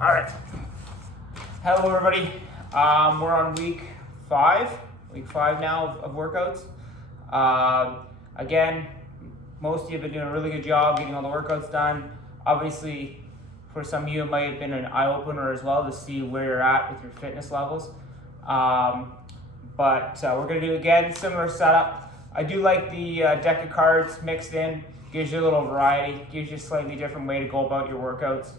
All right. Hello, everybody. We're on week five now of workouts. Again, most of you have been doing a really good job getting all the workouts done. Obviously, for some of you, it might have been an eye-opener as well to see where you're at with your fitness levels. But we're going to do, again, similar setup. I do like the deck of cards mixed in. Gives you a little variety, gives you a slightly different way to go about your workouts.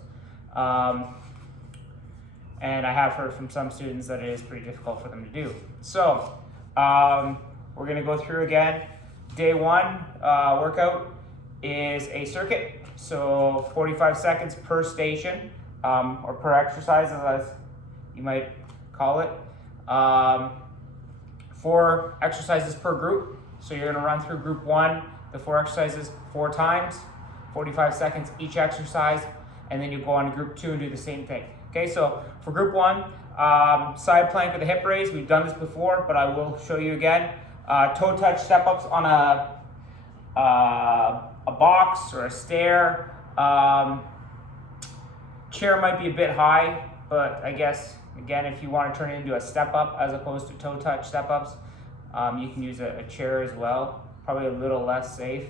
And I have heard from some students that it is pretty difficult for them to do. So we're gonna go through again. Day one workout is a circuit. So 45 seconds per station, or per exercise as you might call it. 4 exercises per group. So you're gonna run through group 1, the 4 exercises 4 times, 45 seconds each exercise, and then you go on to group 2 and do the same thing. Okay, so for group 1, side plank with a hip raise. We've done this before, but I will show you again. Toe touch step ups on a box or a stair. Chair might be a bit high, but I guess, again, if you want to turn it into a step up as opposed to toe touch step ups, you can use a chair as well. Probably a little less safe.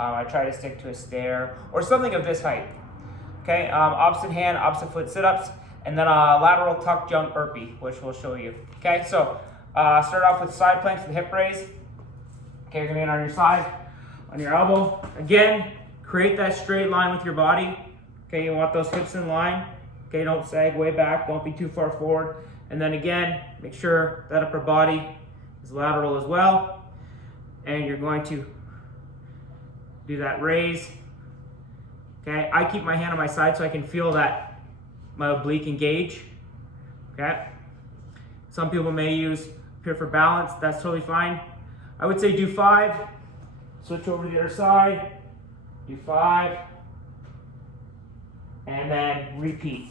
I try to stick to a stair or something of this height. Okay, opposite hand, opposite foot sit-ups, and then a lateral tuck jump burpee, which we'll show you. Okay, so start off with side planks with hip raise. Okay, you're gonna get on your side, on your elbow. Again, create that straight line with your body. Okay, you want those hips in line. Okay, don't sag way back, don't be too far forward. And then again, make sure that upper body is lateral as well. And you're going to do that raise. Okay, I keep my hand on my side so I can feel that my oblique engage. Okay, some people may use here for balance. That's totally fine. I would say do 5. Switch over to the other side. Do 5, and then repeat.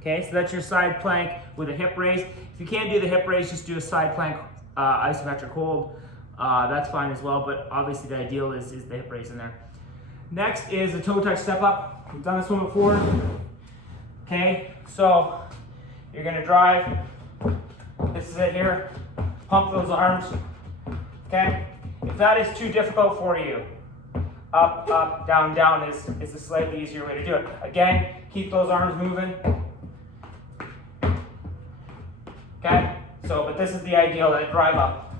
Okay, so that's your side plank with a hip raise. If you can't do the hip raise, just do a side plank isometric hold. That's fine as well, but obviously the ideal is the hip raise in there. Next is a toe touch step up. We've done this one before. Okay, so you're gonna drive. This is it here. Pump those arms. Okay, if that is too difficult for you, up, up, down, down is a slightly easier way to do it. Again, keep those arms moving. Okay, so but this is the ideal, that drive up.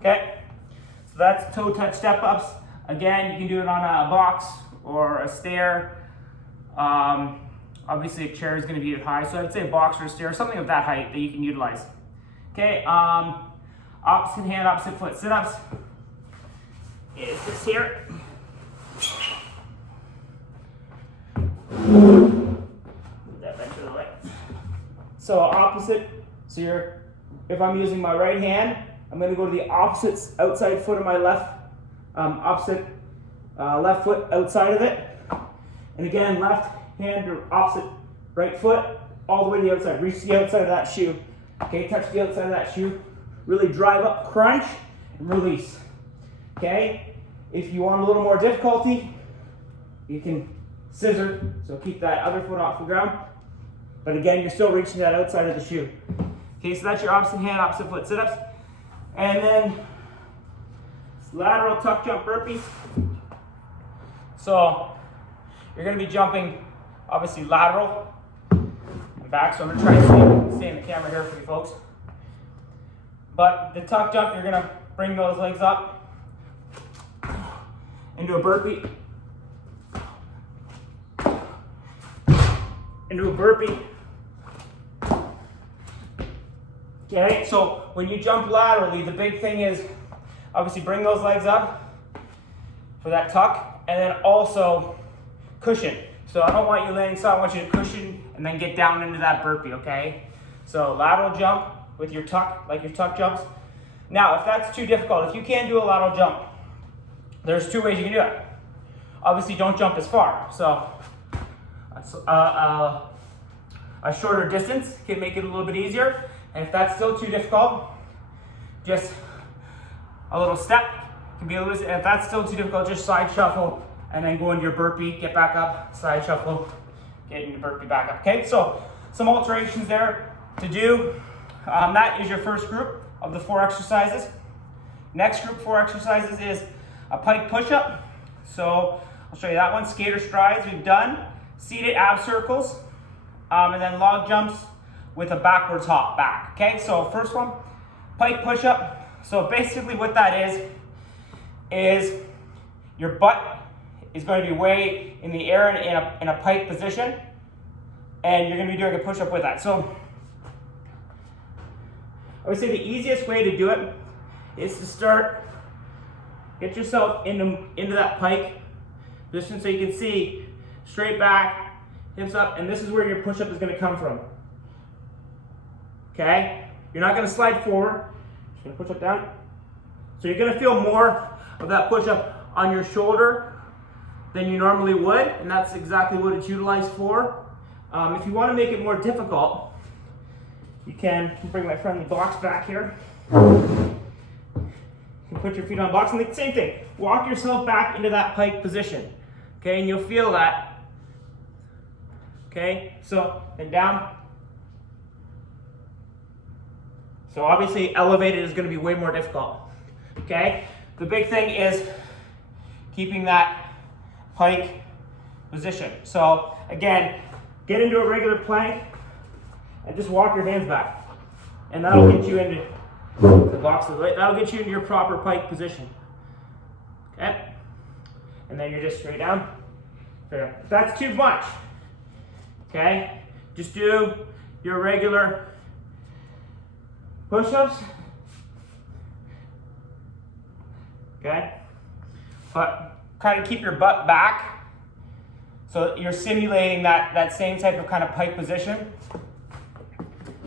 Okay, so that's toe touch step ups. Again, you can do it on a box or a stair. Obviously a chair is going to be high, so I'd say a box or a stair, something of that height that you can utilize. Okay, opposite hand, opposite foot sit-ups is this here. Move that back to the right. So opposite, so if I'm using my right hand, I'm going to go to the opposite outside foot of my left, left foot outside of it. And again, left hand or opposite right foot, all the way to the outside. Reach the outside of that shoe. Okay, touch the outside of that shoe. Really drive up, crunch, and release. Okay, if you want a little more difficulty, you can scissor, so keep that other foot off the ground. But again, you're still reaching that outside of the shoe. Okay, so that's your opposite hand, opposite foot sit-ups. And then lateral tuck jump burpees. So you're going to be jumping obviously lateral and back. So I'm going to try to stay in the camera here for you folks. But the tuck jump, you're going to bring those legs up into a burpee. Into a burpee. Okay, so when you jump laterally, the big thing is obviously bring those legs up for that tuck, and then also cushion. So I don't want you landing, so I want you to cushion and then get down into that burpee, okay? So lateral jump with your tuck, like your tuck jumps. Now, if that's too difficult, if you can't do a lateral jump, there's 2 ways you can do it. Obviously, don't jump as far. So a shorter distance can make it a little bit easier. And if that's still too difficult, just a little step can be a little, if that's still too difficult, just side shuffle and then go into your burpee, get back up, side shuffle, get into burpee back up. Okay, so some alterations there to do. That is your first group of the 4 exercises. Next group 4 exercises is a pike push-up. So I'll show you that one. Skater strides we've done, seated ab circles, and then log jumps with a backwards hop back. Okay, so first one, pike push-up. So basically what that is your butt is going to be way in the air in a pike position, and you're going to be doing a push-up with that. So I would say the easiest way to do it is to start, get yourself into that pike position so you can see straight back, hips up, and this is where your push-up is going to come from. Okay? You're not going to slide forward. Just going to push up down. So you're going to feel more of that push-up on your shoulder than you normally would, and that's exactly what it's utilized for. If you want to make it more difficult, you can bring my friendly blocks back here. You can put your feet on blocks, and the same thing. Walk yourself back into that pike position. Okay, and you'll feel that. Okay, so then down. So obviously elevated is going to be way more difficult. Okay, the big thing is keeping that pike position. So again, get into a regular plank and just walk your hands back, and that'll get you into the box of the way. That'll get you into your proper pike position. Okay, and then you're just straight down. If that's too much, okay, just do your regular push-ups. Okay, but kind of keep your butt back so you're simulating that same type of kind of pike position.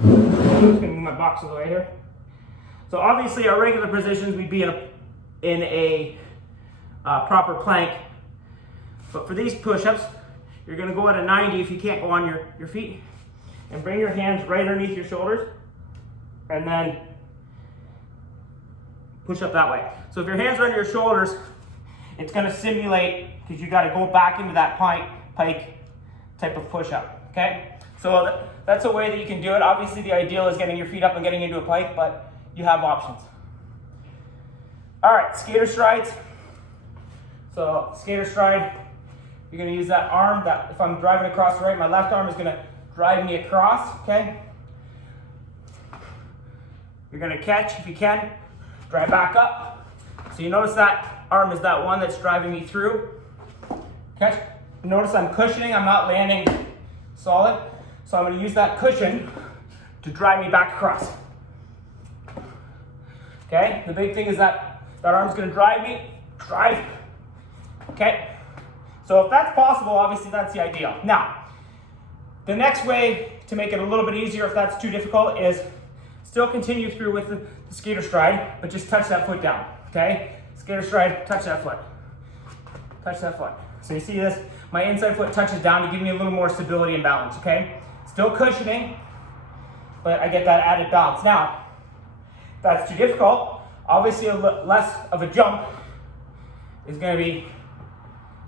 I'm just gonna move my box out of the way here. So obviously our regular positions, we'd be in a proper plank. But for these push-ups, you're gonna go at a 90 if you can't go on your feet, and bring your hands right underneath your shoulders, and then push up that way. So if your hands are under your shoulders, it's gonna simulate, because you gotta go back into that pike type of push-up, okay? So that's a way that you can do it. Obviously the ideal is getting your feet up and getting into a pike, but you have options. All right, skater strides. So skater stride, you're gonna use that arm, that if I'm driving across the right, my left arm is gonna drive me across, okay? You're gonna catch, if you can, drive back up. So you notice that arm is that one that's driving me through. Catch, notice I'm cushioning, I'm not landing solid. So I'm gonna use that cushion to drive me back across. Okay, the big thing is that arm's gonna drive me, okay? So if that's possible, obviously that's the ideal. Now, the next way to make it a little bit easier if that's too difficult is still continue through with the skater stride, but just touch that foot down, okay? Skater stride, touch that foot. Touch that foot. So you see this, my inside foot touches down to give me a little more stability and balance, okay? Still cushioning, but I get that added balance. Now, if that's too difficult, obviously less of a jump is gonna be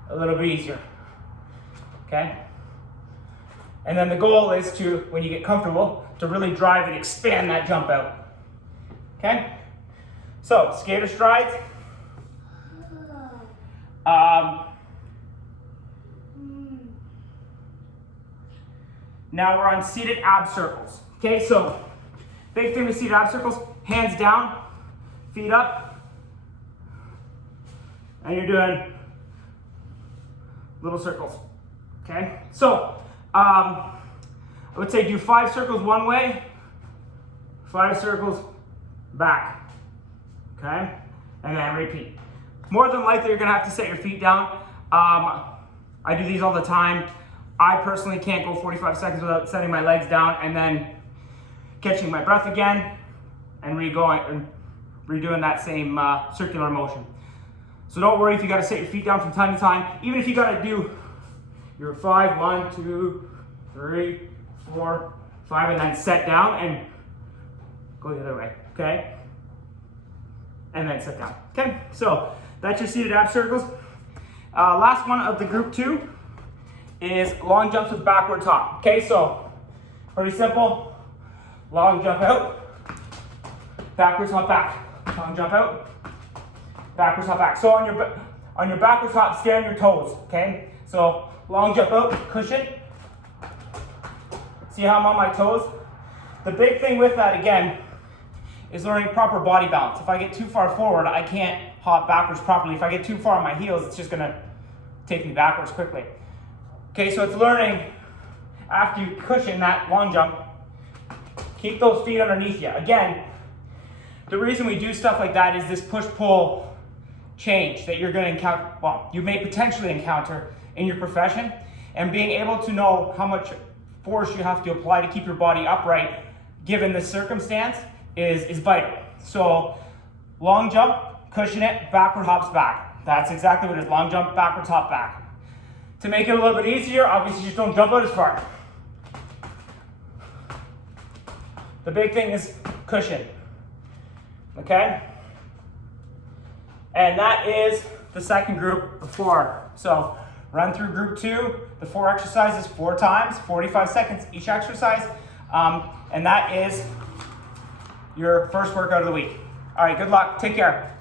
a little bit easier, okay? And then the goal is to, when you get comfortable, to really drive and expand that jump out, okay? So, skater strides. Now we're on seated ab circles, okay? So, big thing with seated ab circles, hands down, feet up, and you're doing little circles, okay? So, I would say do 5 circles one way, 5 circles back, okay? And then repeat. More than likely, you're gonna have to set your feet down. I do these all the time. I personally can't go 45 seconds without setting my legs down and then catching my breath again and redoing that same circular motion. So don't worry if you gotta set your feet down from time to time. Even if you gotta do your 5, 1, 2, 3, 4, 5, and then set down and go the other way, okay? And then sit down, okay? So that's your seated ab circles. Last one of the group 2 is long jumps with backwards hop. Okay, so pretty simple. Long jump out, backwards hop back. Long jump out, backwards hop back. So on your backwards hop, stay on your toes. Okay, so long jump out, cushion. See how I'm on my toes? The big thing with that, again, is learning proper body balance. If I get too far forward, I can't hop backwards properly. If I get too far on my heels, it's just gonna take me backwards quickly. Okay, so it's learning after you cushion that long jump, keep those feet underneath you. Again, the reason we do stuff like that is this push-pull change that you're gonna encounter, well, you may potentially encounter in your profession, and being able to know how much force you have to apply to keep your body upright given the circumstance is vital. So long jump, cushion it, backward hops back. That's exactly what it is, long jump, backwards hop back. To make it a little bit easier, obviously just don't jump out as far. The big thing is cushion, okay? And that is the second group of 4. So run through group 2, the 4 exercises 4 times, 45 seconds each exercise. And that is your first workout of the week. All right, good luck, take care.